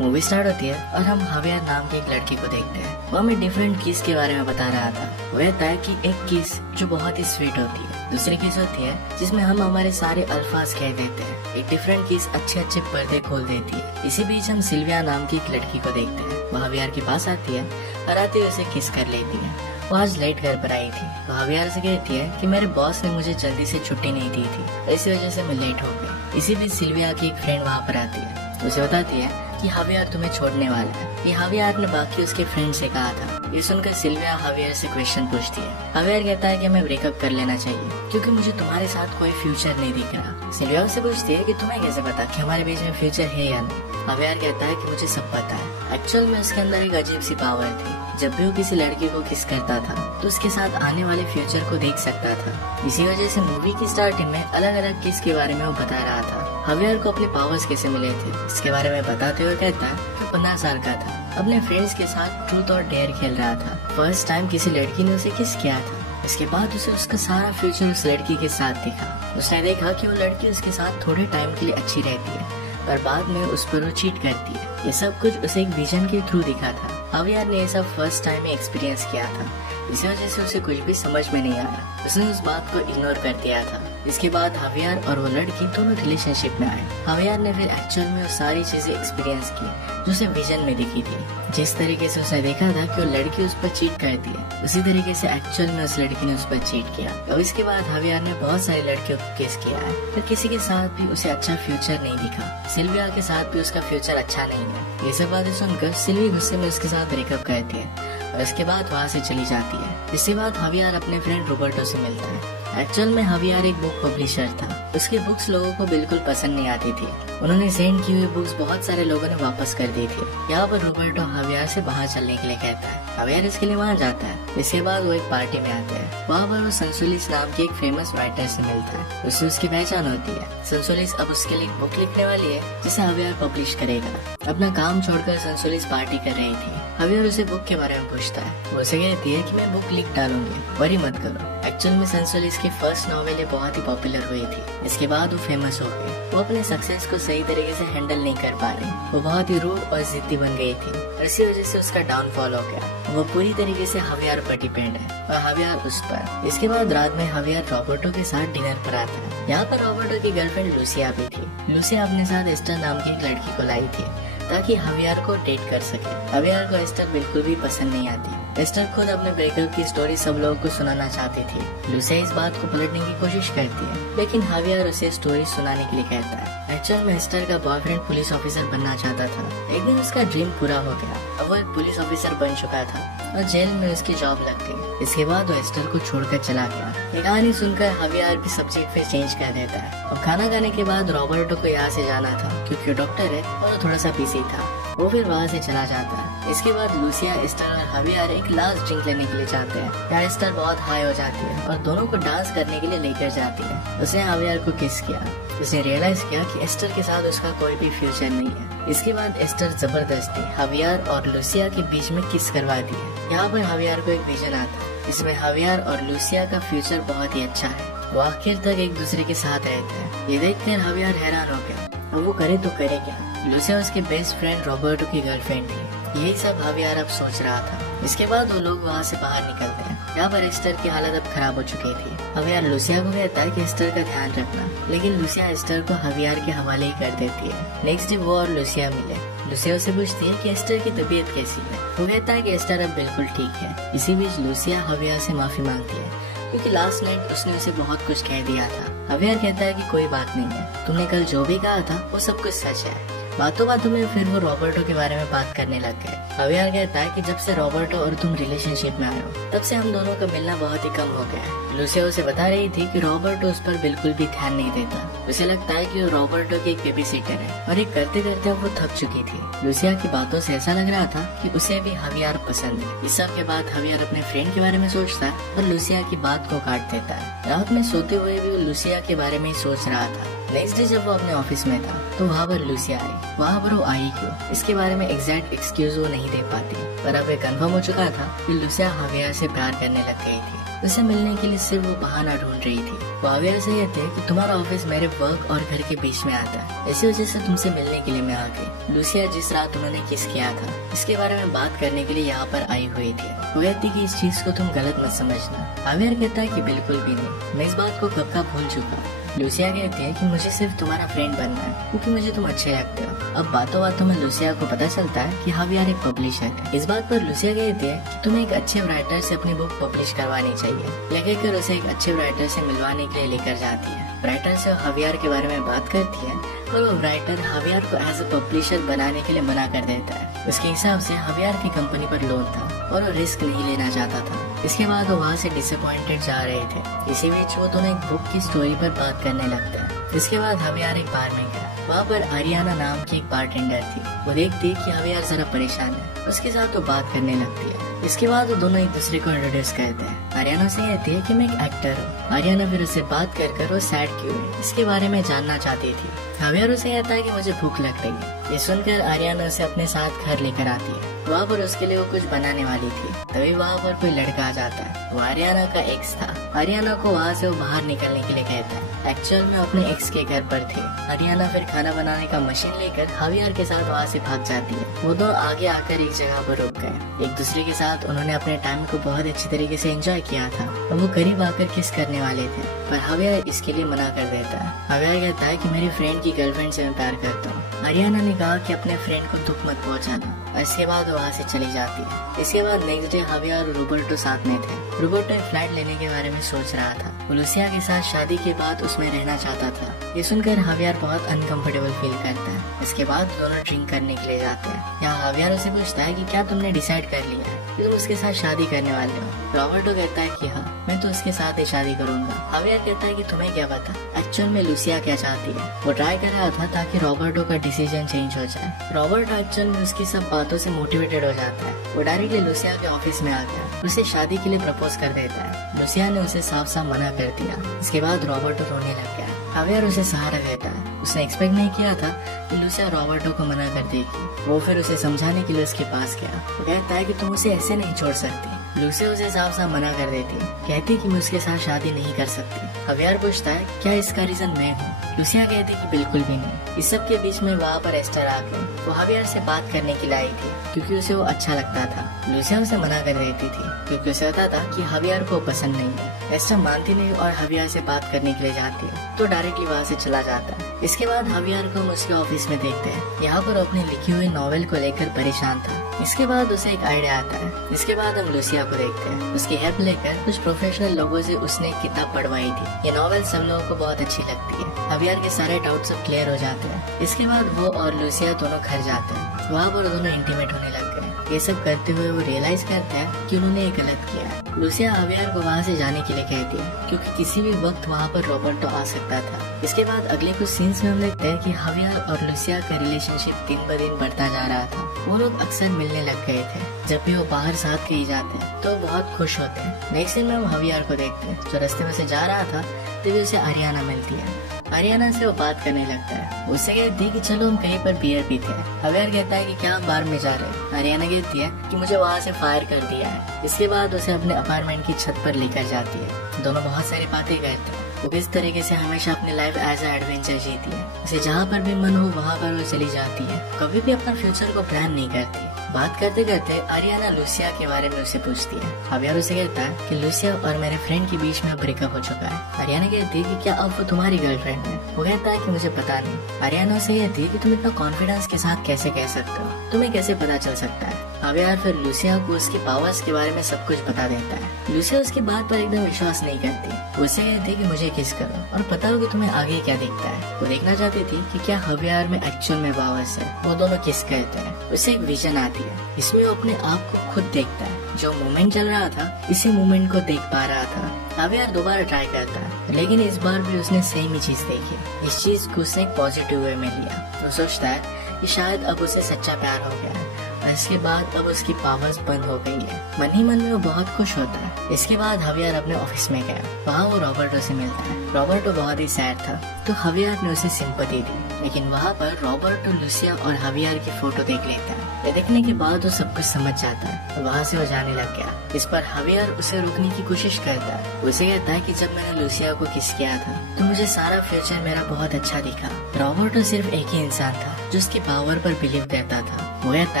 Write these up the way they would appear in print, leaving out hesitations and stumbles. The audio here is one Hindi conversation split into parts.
मूवी स्टार्ट होती है और हम हवियार नाम की एक लड़की को देखते हैं। वो हमें डिफरेंट किस के बारे में बता रहा था। वो कहता है कि एक किस जो बहुत ही स्वीट होती है, दूसरी किस होती है जिसमें हम हमारे सारे अल्फाज कह देते हैं। एक डिफरेंट किस अच्छे अच्छे पर्दे खोल देती है। इसी बीच हम सिल्विया नाम की एक लड़की को देखते हैं। वो हवियार के पास आती है और आते ही उसे किस कर लेती है। वो आज लेट घर पर आई थी। वो हवियार से कहती है कि मेरे बॉस ने मुझे जल्दी से छुट्टी नहीं दी थी, इसी वजह से मैं लेट हो गई। इसी बीच सिल्विया की एक फ्रेंड वहाँ पर आती है। उसे बताती है कि हवियार तुम्हें छोड़ने वाला है। ये हवियार ने बाकी उसके फ्रेंड से कहा था। ये सुनकर सिल्विया हवियार से क्वेश्चन पूछती है। हवियार कहता है कि हमें ब्रेकअप कर लेना चाहिए क्योंकि मुझे तुम्हारे साथ कोई फ्यूचर नहीं दिख रहा। सिल्विया उससे पूछती है कि तुम्हें कैसे पता कि हमारे बीच में फ्यूचर है या नहीं। हवियार कहता है कि मुझे सब पता है। एक्चुअल में उसके अंदर एक अजीब सी पावर थी। जब भी वो किसी लड़की को किस करता था तो उसके साथ आने वाले फ्यूचर को देख सकता था। इसी वजह से मूवी की स्टार्टिंग में अलग अलग किस के बारे में वो बता रहा था। हवियार को अपने पावर्स कैसे मिले थे इसके बारे में बताते हुए कहता है कि 15 साल का था, अपने फ्रेंड्स के साथ ट्रूथ और डेयर खेल रहा था। फर्स्ट टाइम किसी लड़की ने उसे किस किया था। इसके बाद उसे उसका सारा फ्यूचर उस लड़की के साथ दिखा। उसने देखा कि वो लड़की उसके साथ थोड़े टाइम के लिए अच्छी रहती है पर बाद में उस पर वो चीट करती है। ये सब कुछ उसे एक विजन के थ्रू दिखा था। हवियार ने ये सब फर्स्ट टाइम में एक्सपीरियंस किया था। इसी वजह से उसे कुछ भी समझ में नहीं आया। उसने उस बात को इग्नोर कर दिया था। इसके बाद हवियार और वो लड़की दोनों रिलेशनशिप में आए। हवियार ने फिर एक्चुअल में वो सारी चीजें एक्सपीरियंस की जो उसे विजन में दिखी थी। जिस तरीके से उसने देखा था कि वो लड़की उस पर चीट करती है, उसी तरीके से एक्चुअल में उस लड़की ने उस पर चीट किया। और इसके बाद हवियार ने बहुत सारी लड़कियों को किस किया है पर किसी के साथ भी उसे अच्छा फ्यूचर नहीं दिखा। सिल्विया के साथ भी उसका फ्यूचर अच्छा नहीं है। ये सब बातें सुनकर सिल्वी गुस्से में उसके साथ ब्रेकअप करती है और इसके बाद वहाँ से चली जाती है। इसके बाद हवियार अपने फ्रेंड रोबर्टो से मिलता है। एक्चुअल में हवियार एक बुक पब्लिशर था। उसकी बुक्स लोगों को बिल्कुल पसंद नहीं आती थी। उन्होंने सेंड की हुई बुक्स बहुत सारे लोगों ने वापस कर दी थी। यहाँ पर रोबर्टो हवियार से बाहर चलने के लिए कहता है। हवियार इसके लिए वहाँ जाता है। इसके बाद वो एक पार्टी में आते हैं। वहाँ पर वो संसुलिस नाम के एक फेमस राइटर से मिलता है। उससे उसकी पहचान होती है। संसुलिस अब उसके लिए बुक लिखने वाली है जिसे हवियार पब्लिश करेगा। अपना काम छोड़कर संसुलिस पार्टी कर रही थी। हवियार उसे बुक के बारे में पूछता है। वो उसे कहती है कि मैं बुक लिख डालूंगी, वरी मत करो। एक्चुअल में संसुलिस की फर्स्ट नॉवेल बहुत ही पॉपुलर हुई थी। इसके बाद वो फेमस हो गई। वो अपने सक्सेस को सही तरीके से हैंडल नहीं कर पा रही। वो बहुत ही रूड और जिद्दी बन गई थी और इसी वजह से उसका डाउनफॉल हो गया। वो पूरी तरीके से हवियार पर डिपेंड है और हवियार उस पर। इसके बाद रात में हवियार रॉबर्टो के साथ डिनर पर आता है। यहाँ पर रॉबर्टो की गर्लफ्रेंड लूसिया भी थी। लूसिया अपने साथ एस्टर नाम की एक लड़की को लाई थी ताकि हवियार को डेट कर सके। हवियार को एस्टर बिल्कुल भी पसंद नहीं आती। एस्टर खुद अपने ब्रेकअप की स्टोरी सब लोगों को सुनाना चाहती थी। लूसिया इस बात को पलटने की कोशिश करती है लेकिन हवियार उसे स्टोरी सुनाने के लिए कहता है। एक्चुअल में एस्टर का बॉयफ्रेंड पुलिस ऑफिसर बनना चाहता था। एक दिन उसका ड्रीम पूरा हो गया। अब वो एक पुलिस ऑफिसर बन चुका था और जेल में उसकी जॉब लग गई। इसके बाद वो एस्टर को छोड़कर चला गया। ये कहानी सुनकर हवियार भी सब्जेक्ट पे चेंज कर देता है। अब खाना खाने के बाद रॉबर्टो को यहाँ से जाना था क्योंकि डॉक्टर है और वो थोड़ा सा बिजी था। वो फिर वहाँ से चला जाता है। इसके बाद लूसिया, एस्टर और हवियार एक लास्ट ड्रिंक लेने के लिए जाते हैं। यहाँ एस्टर बहुत हाई हो जाती है और दोनों को डांस करने के लिए लेकर जाती है। उसने हवियार को किस किया। उसने रियलाइज किया कि एस्टर के साथ उसका कोई भी फ्यूचर नहीं है। इसके बाद एस्टर जबरदस्ती हवियार और लूसिया के बीच में किस करवाती है। यहाँ पर हवियार को एक विजन आता है। इसमें हवियार और लूसिया का फ्यूचर बहुत ही अच्छा है। वो आखिर तक एक दूसरे के साथ रहते हैं। ये देखकर हवियार हैरान हो गया। अब वो करे तो करे क्या। लूसिया उसके बेस्ट फ्रेंड रॉबर्टो की गर्लफ्रेंड थी। यही सब हवियार अब सोच रहा था। इसके बाद वो लोग वहाँ से बाहर निकलते हैं। यहाँ पर एस्टर की हालत अब खराब हो चुकी थी। हवियार लूसिया को कहता है कि एस्टर का ध्यान रखना, लेकिन लूसिया एस्टर को हवियार के हवाले ही कर देती है। नेक्स्ट डे वो और लूसिया मिले। लूसिया उसे पूछती है कि एस्टर की तबीयत कैसी है। वो कहता है कि एस्टर अब बिल्कुल ठीक है। इसी बीच लूसिया हवियार से माफी मांगती है क्योंकि लास्ट नाइट उसने उसे बहुत कुछ कह दिया था। हवियार कहता है कि कोई बात नहीं है, तुमने कल जो भी कहा था वो सब कुछ सच है। बातों बातों में फिर वो रॉबर्टो के बारे में बात करने लग गए। हवियार कहता है कि जब से रॉबर्टो और तुम रिलेशनशिप में आए हो तब से हम दोनों का मिलना बहुत ही कम हो गया है। लूसिया उसे बता रही थी कि रॉबर्टो उस पर बिल्कुल भी ध्यान नहीं देता। उसे लगता है कि वो रॉबर्टो की एक बेबी सीटर है और ये करते करते वो थक चुकी थी। लूसिया की बातों से ऐसा लग रहा था कि उसे भी हवियार पसंद है। इस सब के बाद हवियार अपने फ्रेंड के बारे में सोचता है और लूसिया की बात को काट देता है। रात में सोते हुए भी वो लूसिया के बारे में सोच रहा था। नेक्स्ट डे जब वो अपने ऑफिस में था तो वहाँ पर लूसिया आई। वहाँ पर वो आई क्यों, इसके बारे में एग्जैक्ट एक्सक्यूज वो नहीं दे पाती, पर अब ये कंफर्म हो चुका था कि लूसिया हावियर से प्यार करने लग गई थी। उसे मिलने के लिए सिर्फ वो बहाना ढूंढ रही थी। वो हावियर से कहते हैं कि तुम्हारा ऑफिस मेरे वर्क और घर के बीच में आता है, इसी वजह से तुमसे मिलने के लिए मैं आ गई। लूसिया जिस रात उन्होंने किस किया था इसके बारे में बात करने के लिए यहाँ पर आई हुई थी। वो कहती कि इस चीज को तुम गलत मत समझना। हावियर कहता है कि बिल्कुल भी नहीं, मैं इस बात को कब का भूल चुका। लूसिया कहती है कि मुझे सिर्फ तुम्हारा फ्रेंड बनना है क्योंकि मुझे तुम अच्छे लगते हो। अब बातों बातों में लूसिया को पता चलता है कि हावियर एक पब्लिशर है। इस बात पर लूसिया कहती है कि तुम्हें एक अच्छे राइटर से अपनी बुक पब्लिश करवानी चाहिए। लेकर उसे एक अच्छे राइटर से मिलवाने के लिए लेकर जाती है। राइटर से हावियर के बारे में बात करती है पर वो राइटर हावियर को एज ए पब्लिशर बनाने के लिए मना कर देता है। उसके हिसाब से हावियर की कंपनी पर लोन था और वो रिस्क नहीं लेना चाहता था। इसके बाद वो वहाँ से डिसअपॉइंटेड जा रहे थे। इसी बीच वो दोनों एक बुक की स्टोरी पर बात करने लगते हैं। इसके बाद हावियर एक बार में गया। वहाँ पर आरियाना नाम की एक बारटेंडर थी। वो देखती कि हावियर जरा परेशान है, उसके साथ वो बात करने लगती है। इसके बाद वो दोनों एक दूसरे को इंट्रोड्यूस करते हैं। आरियाना से कहती है कि मैं एक एक्टर हूँ। आरियाना फिर उससे बात कर वो सैड क्यों है इसके बारे में जानना चाहती थी। हावियर उसे कहता है कि मुझे भूख लग रही है। ये सुनकर आरियाना उसे अपने साथ घर लेकर आती है। वहाँ पर उसके लिए वो कुछ बनाने वाली थी, तभी वहाँ पर कोई लड़का आ जाता है। वो आरियाना का एक्स था। आरियाना को वहाँ से वो बाहर निकलने के लिए कहता है। एक्चुअल में अपने एक्स के घर पर थे। आरियाना फिर खाना बनाने का मशीन लेकर हावियर के साथ वहाँ से भाग जाती है। वो दो आगे आकर एक जगह पर रुक गए। एक दूसरे के साथ उन्होंने अपने टाइम को बहुत अच्छी तरीके से एंजॉय किया था और वो करीब आकर किस करने वाले थे, पर हावियर इसके लिए मना कर देता है। हावियर कहता है कि मेरी फ्रेंड की गर्लफ्रेंड से मैं प्यार करता हूँ। आरियाना ने कहा कि अपने फ्रेंड को दुख मत पहुँचाना। इसके बाद वो वहाँ से चली जाती है। इसके बाद नेक्स्ट डे हावियर और रोबर्टो साथ में थे। रोबर्टो एक फ्लैट लेने के बारे में सोच रहा था। वो लूसिया के साथ शादी के बाद उसमें रहना चाहता था। ये सुनकर हावियर बहुत अनकंफर्टेबल फील करता है। इसके बाद दोनों ड्रिंक करने के लिए जाते हैं। यहाँ हावियर उसे पूछता है कि क्या तुमने डिसाइड कर लिया है कि तुम उसके साथ शादी करने वाले हो। रॉबर्टो कहता है कि हाँ, मैं तो उसके साथ ही शादी करूंगा। हावियर कहता है कि तुम्हें क्या पता एक्चुअल में लूसिया क्या चाहती है। वो ट्राई कर रहा था ताकि रॉबर्टो का डिसीजन चेंज हो जाए। रॉबर्टो एक्चुअल में उसकी सब बातों से मोटिवेटेड हो जाता है। वो डायरेक्टली लूसिया के ऑफिस में आ गया, उसे शादी के लिए प्रपोज कर देता है। लूसिया ने उसे साफ साफ मना कर दिया। इसके बाद रॉबर्टो रोने लग गया। हावियर उसे सहारा देता है। उसने एक्सपेक्ट नहीं किया था कि लूसिया रॉबर्टो को मना कर देगी। वो फिर उसे समझाने के लिए उसके पास गया। वो कहता है कि तुम उसे ऐसे नहीं छोड़ सकती। लूसिया उसे साफ साफ मना कर देती, कहती कि मैं उसके साथ शादी नहीं कर सकती। हावियर पूछता है क्या इसका रीजन मैं हूँ। लूसिया कहती कि बिल्कुल भी नहीं। इस सब के बीच में वहाँ पर एस्टर आ गई। वो हावियर से बात करने के लिए आई थी क्योंकि उसे वो अच्छा लगता था। लूसिया उसे मना कर देती थी क्योंकि उसे पता था कि हावियर को पसंद नहीं है। एस्टर मानती नहीं और हावियर से बात करने के लिए जाती है तो डायरेक्टली वहाँ से चला जाता है। इसके बाद हावियर को हम उसके ऑफिस में देखते हैं। यहाँ पर अपने लिखी हुई नॉवेल को लेकर परेशान था। इसके बाद उसे एक आइडिया आता है। इसके बाद हम लूसिया को देखते हैं। उसकी हेल्प लेकर कुछ प्रोफेशनल लोगों से उसने एक किताब पढ़वाई थी। ये नॉवेल सब लोगों को बहुत अच्छी लगती है। हावियर के सारे डाउट सब क्लियर हो जाते हैं। इसके बाद वो और लूसिया दोनों घर जाते हैं। वहाँ पर दोनों इंटीमेट होने लग गए। ये सब करते हुए वो रियलाइज करते हैं कि उन्होंने ये गलत किया है। लूसिया हावियर को वहाँ से जाने के लिए कहती है क्योंकि किसी भी वक्त वहाँ पर रॉबर्टो आ सकता था। इसके बाद अगले कुछ सीन्स में हम देखते हैं कि हावियर और लूसिया का रिलेशनशिप दिन ब दिन बढ़ता जा रहा था। वो लोग अक्सर मिलने लग गए थे। जब भी वो बाहर साथ कहीं जाते हैं तो बहुत खुश होते हैं। नेक्स्ट सीन में हम हावियर को देखते हैं जो रास्ते में से जा रहा था तभी उसे आरियाना मिलती है। आरियाना से वो बात करने लगता है। उससे कहती है कि चलो हम कहीं पर बियर पीते हैं। हावियर कहता है कि क्या आप बार में जा रहे हैं। आरियाना कहती है कि मुझे वहाँ से फायर कर दिया है। इसके बाद उसे अपने अपार्टमेंट की छत पर लेकर जाती है। दोनों बहुत सारी बातें करते हैं। वो किस तरीके से हमेशा अपनी लाइफ एज ए एडवेंचर जीती है। उसे जहाँ पर भी मन हो वहाँ पर वो चली जाती है। कभी भी अपना फ्यूचर को प्लान नहीं करती। बात करते करते आरियाना लूसिया के बारे में उसे पूछती है। हावियर उसे कहता है कि लूसिया और मेरे फ्रेंड के बीच में ब्रेकअप हो चुका है। आरियाना कहती है कि क्या अब वो तुम्हारी गर्लफ्रेंड है। वो कहता है कि मुझे पता नहीं। आरियाना उसे कहती है कि तुम इतना कॉन्फिडेंस के साथ कैसे कह सकते हो, तुम्हें कैसे पता चल सकता है। हावियर फिर लूसिया को उसके पावर्स के बारे में सब कुछ बता देता है। लूसिया उसकी बात पर एकदम विश्वास नहीं करती। उससे कहती है कि मुझे किस करो और पता हो कि तुम्हें आगे क्या दिखता है। वो देखना चाहती थी कि क्या हावियर में एक्चुअल में पावर्स है। वो दोनों किस करते हैं। उसे एक विजन आती है। इसमें वो अपने आप को खुद देखता है। जो मोमेंट चल रहा था इसी मोमेंट को देख पा रहा था। हावियर दोबारा ट्राई करता है लेकिन इस बार भी उसने सेम ही चीज देखी। इस चीज को उसने पॉजिटिव वे में लिया। वो सोचता है कि शायद अब उसे सच्चा प्यार हो गया है। इसके बाद अब उसकी पावर्स बंद हो गई है। मन ही मन में वो बहुत खुश होता है। इसके बाद हावियर अपने ऑफिस में गया। वहाँ वो रॉबर्टो से मिलता है। रॉबर्टो बहुत ही सैड था। तो हवियार ने उसे सिंपैथी दी। लेकिन वहाँ पर रॉबर्टो लूसिया और हवियार की फोटो देख लेता है। ये देखने के बाद वो सब कुछ समझ जाता है और वहाँ से वो जाने लग गया। इस पर हवियार उसे रोकने की कोशिश करता है। उसे कहता है कि जब मैंने लूसिया को किस किया था तो मुझे सारा फ्यूचर मेरा बहुत अच्छा दिखा। रॉबर्टो सिर्फ एक ही इंसान था जो उसकी पावर पर बिलीव करता था। वो कहता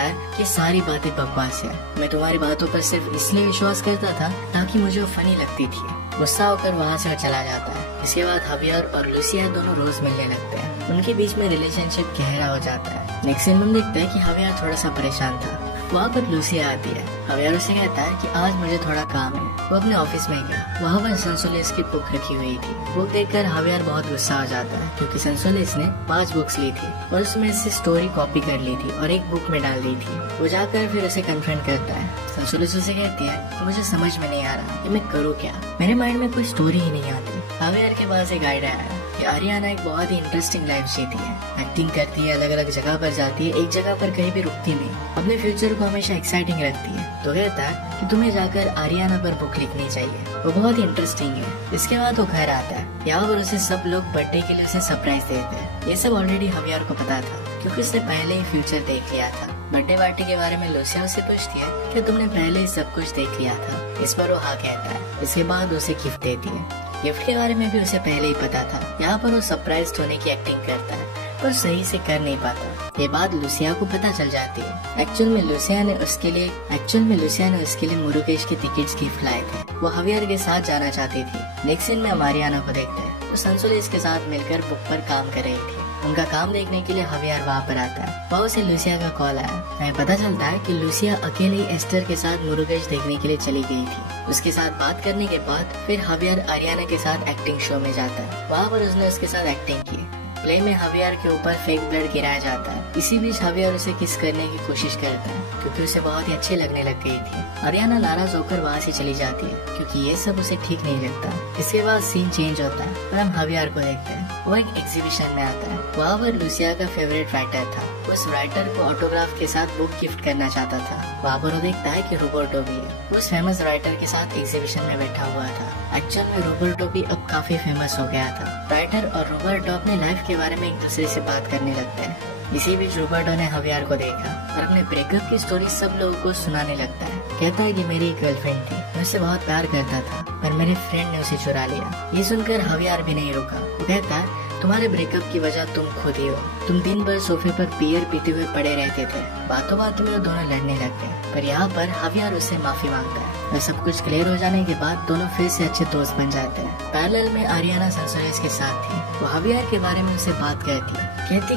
है कि सारी बातें बकवास है, मैं तुम्हारी बातों पर सिर्फ इसलिए विश्वास करता था ताकि मुझे वो फनी लगती थी। गुस्सा होकर वहाँ से वो चला जाता है। इसके बाद हवियार और लूसिया दोनों रोज मिलने लगते हैं। उनके बीच में रिलेशनशिप गहरा हो जाता है। नेक्स्ट सीन में देखते हैं कि हवियार थोड़ा सा परेशान था। वहाँ पर लूसिया आती है। हवियार उसे कहता है कि आज मुझे थोड़ा काम है। वो अपने ऑफिस में गया। वहाँ पर सेंसोलेस की बुक रखी हुई थी। बुक देखकर हवियार बहुत गुस्सा हो जाता है क्योंकि सेंसोलेस ने 5 बुक्स ली थी और उसमें से स्टोरी कॉपी कर ली थी और एक बुक में डाल दी थी। वो जाकर फिर उसे कन्फ्रंट करता है। सेंसोलेस उसे कहती है मुझे समझ में नहीं आ रहा कि मैं करूँ क्या, मेरे माइंड में कोई स्टोरी ही नहीं आती। हवियार के पास एक आइडिया आया कि आरियाना एक बहुत ही इंटरेस्टिंग लाइफ जीती है, एक्टिंग करती है, अलग अलग जगह पर जाती है, एक जगह पर कहीं भी रुकती नहीं, अपने फ्यूचर को हमेशा एक्साइटिंग रखती है। तो कहता है कि तुम्हें जाकर आरियाना पर बुक लिखनी चाहिए, वो बहुत ही इंटरेस्टिंग है। इसके बाद वो घर आता है। यहाँ पर उसे सब लोग बर्थडे के लिए उसे सरप्राइज देते हैं। ये सब ऑलरेडी हवियार को पता था क्योंकि उसने पहले ही फ्यूचर देख लिया था। बर्थडे पार्टी के बारे में लूसिया उससे पूछती है कि तुमने पहले ही सब कुछ देख लिया था। इस पर वो हाँ कहता है। इसके बाद उसे गिफ्ट देती है। गिफ्ट के बारे में भी उसे पहले ही पता था। यहाँ पर वो सरप्राइज होने की एक्टिंग करता है पर सही से कर नहीं पाता। ये बात लूसिया को पता चल जाती है। एक्चुअल में लूसिया ने उसके लिए मुरुगेश के टिकट्स गिफ्ट लाए थे। वो हवियार के साथ जाना चाहती थी। नेक्स्ट सीन में आरियाना को देखते हैं। वो सेंसोलेस के साथ मिलकर बुक पर काम कर रही थी। उनका काम देखने के लिए हवियार वहाँ पर आता है। वहाँ उसे लूसिया का कॉल आया। हमें पता चलता है कि लूसिया अकेले एस्टर के साथ मुरुगेश देखने के लिए चली गई थी। उसके साथ बात करने के बाद फिर हवियार आरियाना के साथ एक्टिंग शो में जाता है। वहाँ पर उसने उसके साथ एक्टिंग की। प्ले में हवियार के ऊपर फेक ब्लड गिराया जाता है। इसी बीच हवियार उसे किस करने की कोशिश करता है क्योंकि उसे बहुत ही अच्छी लगने लग गई थी। आरियाना नाराज होकर वहाँ से चली जाती है क्योंकि ये सब उसे ठीक नहीं लगता। इसके बाद सीन चेंज होता है और हम हवियार को देखते हैं। वो एक एग्जीबिशन में आता है। वहाँ पर लूसिया का फेवरेट राइटर था। उस राइटर को ऑटोग्राफ के साथ बुक गिफ्ट करना चाहता था। वहाँ पर वो देखता है कि रोबर्टो भी है। उस फेमस राइटर के साथ एग्जीबिशन में बैठा हुआ था। एक्चुअल में रोबर्टो भी अब काफी फेमस हो गया था। राइटर और रोबर्टो अपने लाइफ के बारे में एक दूसरे से बात करने लगते हैं। इसी बीच रोबर्टो ने हवियार को देखा और अपने ब्रेकअप की स्टोरी सब लोगों को सुनाने लगता है। कहता है कि मेरी एक गर्लफ्रेंड थी, मैं उससे बहुत प्यार करता था पर मेरे फ्रेंड ने उसे चुरा लिया। ये सुनकर हवियार भी नहीं रुका। वो कहता है तुम्हारे ब्रेकअप की वजह तुम खुद ही हो। तुम दिन भर सोफे पर बियर पीते हुए पड़े रहते थे। बातों बातों में दोनों लड़ने लग गए पर यहाँ पर हवियार उससे माफी मांगता है और सब कुछ क्लियर हो जाने के बाद दोनों फिर से अच्छे दोस्त बन जाते हैं। पैरेलल में आरियाना सेंसोलेस के साथ थी। वो हवियार के बारे में उससे बात करती है। कहती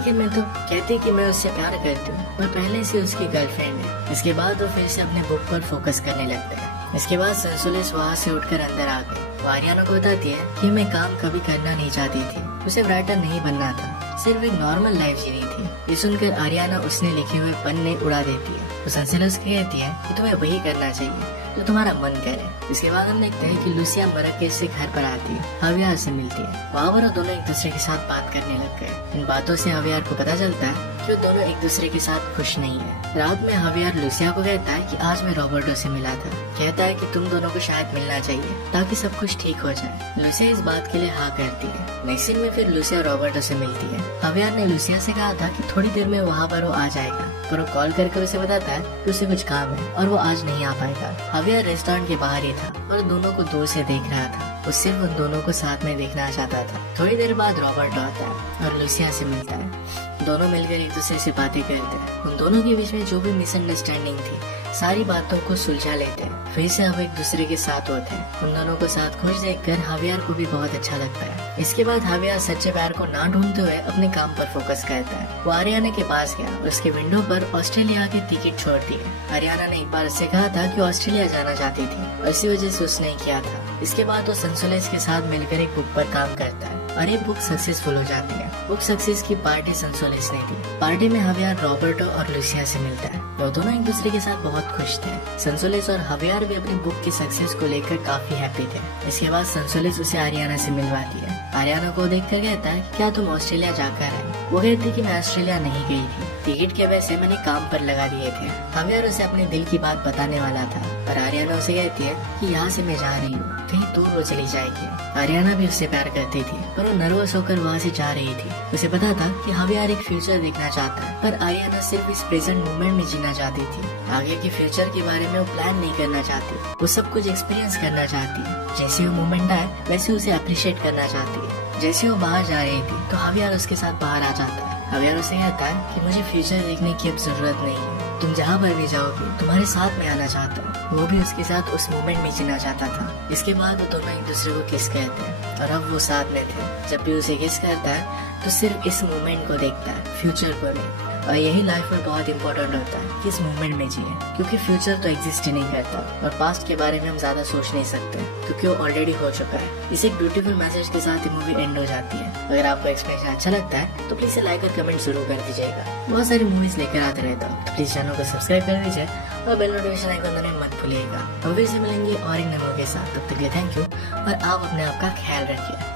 कि मैं उससे प्यार करती हूँ पर पहले से उसकी गर्लफ्रेंड है। इसके बाद वो फिर से अपने बुक पर फोकस करने लगते हैं। इसके बाद सेंसोलेस वहाँ से उठकर अंदर आ गई। वो आरियाना को बताती है कि मैं काम कभी करना नहीं चाहती थी, उसे राइटर नहीं बनना था, सिर्फ एक नॉर्मल लाइफ जीनी थी। ये सुनकर आरियाना उसने लिखे हुए पन्ने उड़ा देती है। वो सेंसोलेस को कहती है कि तुम्हें वही करना चाहिए जो तुम्हारा मन करे। इसके बाद हम देखते हैं कि लूसिया मराकेश से घर पर आती है। हवियार से मिलती है। वहाँ पर दोनों एक दूसरे के साथ बात करने लग गए। इन बातों से हवियार को पता चलता है कि वो दोनों एक दूसरे के साथ खुश नहीं है। रात में हवियार लूसिया को कहता है कि आज मैं रॉबर्टो से मिला था। कहता है कि तुम दोनों को शायद मिलना चाहिए ताकि सब कुछ ठीक हो जाए। लूसिया इस बात के लिए हाँ करती है। नेक्स्ट सीन में फिर लूसिया रॉबर्टो से मिलती है। हवियार ने लूसिया से कहा था कि थोड़ी देर में वहाँ पर वो आ जाएगा पर वो कॉल करके उसे बताता है कि उसे कुछ काम है और वो आज नहीं आ पाएगा। हवियार रेस्टोरेंट के बाहर ही था और दोनों को दूर से देख रहा था। वो सिर्फ उन दोनों को साथ में देखना चाहता था। थोड़ी देर बाद रॉबर्टो आता है और लूसिया से मिलता है। दोनों मिलकर एक दूसरे से बातें करते हैं। उन दोनों के बीच में जो भी मिसअंडरस्टैंडिंग थी सारी बातों को सुलझा लेते हैं। फिर से हम एक दूसरे के साथ होते हैं। उन दोनों को साथ खुश देखकर हवियार को भी बहुत अच्छा लगता है। इसके बाद हवियार सच्चे प्यार को ना ढूंढते हुए अपने काम पर फोकस करता है। वो आरियाना के पास गया और उसके विंडो पर ऑस्ट्रेलिया की टिकट छोड़ दी है। आरियाना ने एक बार उससे कहा था कि ऑस्ट्रेलिया जाना चाहती थी और इसी वजह से उसने किया था। इसके बाद वो सेंसोलेस के साथ मिलकर एक बुक पर काम करता है और ये बुक सक्सेसफुल हो जाती है। बुक सक्सेस की पार्टी सेंसोलेस ने दी। पार्टी में हवियार रॉबर्टो और लूसिया से मिलता है। वो दोनों एक दूसरे के साथ बहुत खुश थे। सेंसोलेस और हवियार भी अपनी बुक की सक्सेस को लेकर काफी हैप्पी थे। इसके बाद सेंसोलेस उसे आरियाना से मिलवाती है। आरियाना को देखकर कहता है कि क्या तुम ऑस्ट्रेलिया जाकर आए? वो कहती कि मैं ऑस्ट्रेलिया नहीं गई थी, टिकट के पैसे मैंने काम पर लगा दिए थे। हवियर उसे अपने दिल की बात बताने वाला था, पर आर्याना उसे कहती है कि यहाँ से मैं जा रही हूँ, कहीं दूर वो चली जाएगी। आर्याना भी उससे प्यार करती थी, पर वो नर्वस होकर वहाँ से जा रही थी। उसे पता था कि हवियर एक फ्यूचर देखना चाहता है, पर आर्याना सिर्फ इस प्रेजेंट मोमेंट में जीना चाहती थी। आगे के फ्यूचर के बारे में वो प्लान नहीं करना चाहती, वो सब कुछ एक्सपीरियंस करना चाहती है। जैसे वो मोमेंट आए वैसे उसे अप्रिशिएट करना चाहती है। जैसे वो बाहर जा रही थी तो हवियर उसके साथ बाहर आ जाता है। हवियर उसे कहता है कि मुझे फ्यूचर देखने की अब जरूरत नहीं है, तुम जहाँ पर भी जाओगे तुम्हारे साथ में आना चाहता हूँ। वो भी उसके साथ उस मोमेंट में जीना चाहता था। इसके बाद वो दोनों एक दूसरे को किस कहते हैं और अब वो साथ में थे। जब भी उसे किस करता है तो सिर्फ इस मोमेंट को देखता है, फ्यूचर को नहीं। और यही लाइफ में बहुत इंपॉर्टेंट होता है कि इस मोमेंट में जिए, क्योंकि फ्यूचर तो एग्जिस्ट ही नहीं करता और पास्ट के बारे में हम ज्यादा सोच नहीं सकते क्योंकि वो ऑलरेडी हो चुका है। इस एक ब्यूटीफुल मैसेज के साथ ये मूवी एंड हो जाती है। अगर आपको एक्सप्लेनेशन अच्छा लगता है तो प्लीज लाइक और कमेंट जरूर कर दीजिएगा। बहुत सारी मूवीज लेकर आते रहता हूँ, तो प्लीज चैनल को सब्सक्राइब कर दीजिए और बेल नोटिफिकेशन आइकन दबाना मत भूलिएगा। हम फिर से मिलेंगे और एक नए मूवी के साथ। तब तक के लिए थैंक यू और आप अपने आप का ख्याल रखिए।